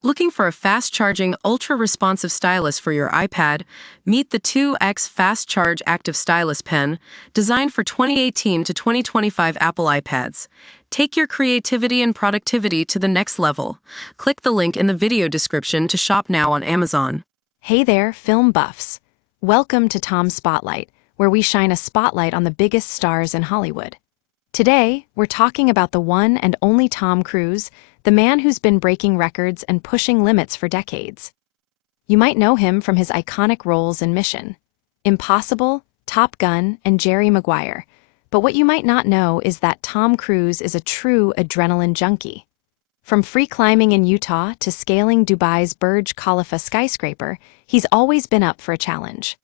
Looking for a fast-charging, ultra-responsive stylus for your iPad? Meet the 2X Fast Charge Active Stylus Pen, designed for 2018 to 2025 Apple iPads. Take your creativity and productivity to the next level. Click the link in the video description to shop now on Amazon. Hey there, film buffs. Welcome to Tom's Spotlight, where we shine a spotlight on the biggest stars in Hollywood. Today, we're talking about the one and only Tom Cruise, the man who's been breaking records and pushing limits for decades. You might know him from his iconic roles in Mission Impossible, Top Gun, and Jerry Maguire, but what you might not know is that Tom Cruise is a true adrenaline junkie. From free climbing in Utah to scaling Dubai's Burj Khalifa skyscraper, he's always been up for a challenge.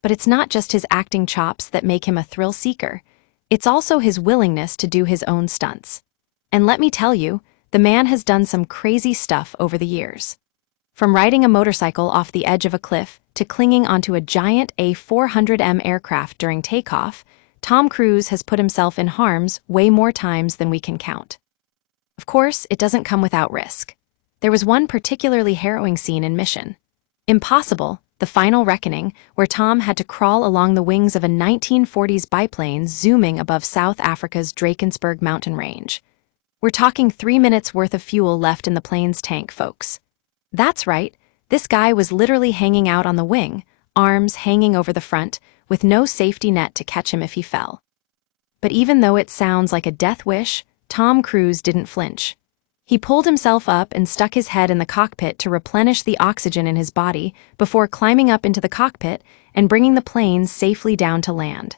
But it's not just his acting chops that make him a thrill seeker. It's also his willingness to do his own stunts. And let me tell you, the man has done some crazy stuff over the years. From riding a motorcycle off the edge of a cliff to clinging onto a giant A400M aircraft during takeoff, Tom Cruise has put himself in harm's way more times than we can count. Of course, it doesn't come without risk. There was one particularly harrowing scene in Mission Impossible, The Final Reckoning, where Tom had to crawl along the wings of a 1940s biplane zooming above South Africa's Drakensberg mountain range. We're talking 3 minutes worth of fuel left in the plane's tank, folks. That's right, this guy was literally hanging out on the wing, arms hanging over the front, with no safety net to catch him if he fell. But even though it sounds like a death wish, Tom Cruise didn't flinch. He pulled himself up and stuck his head in the cockpit to replenish the oxygen in his body before climbing up into the cockpit and bringing the plane safely down to land.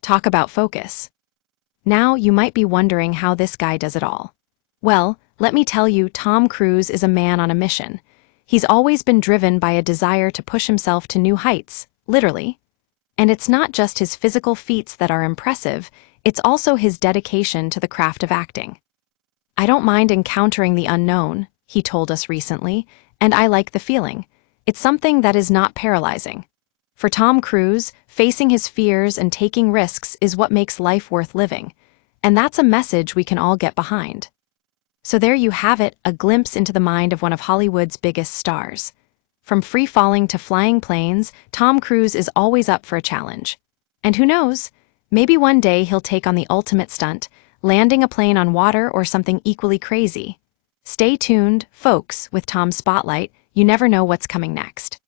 Talk about focus. Now you might be wondering how this guy does it all. Well, let me tell you, Tom Cruise is a man on a mission. He's always been driven by a desire to push himself to new heights, literally. And it's not just his physical feats that are impressive, it's also his dedication to the craft of acting. "I don't mind encountering the unknown," he told us recently, "and I like the feeling. It's something that is not paralyzing." For Tom Cruise, facing his fears and taking risks is what makes life worth living, and that's a message we can all get behind. So there you have it, a glimpse into the mind of one of Hollywood's biggest stars. From free-falling to flying planes, Tom Cruise is always up for a challenge. And who knows, maybe one day he'll take on the ultimate stunt, landing a plane on water or something equally crazy. Stay tuned, folks, with Tom's Spotlight. You never know what's coming next.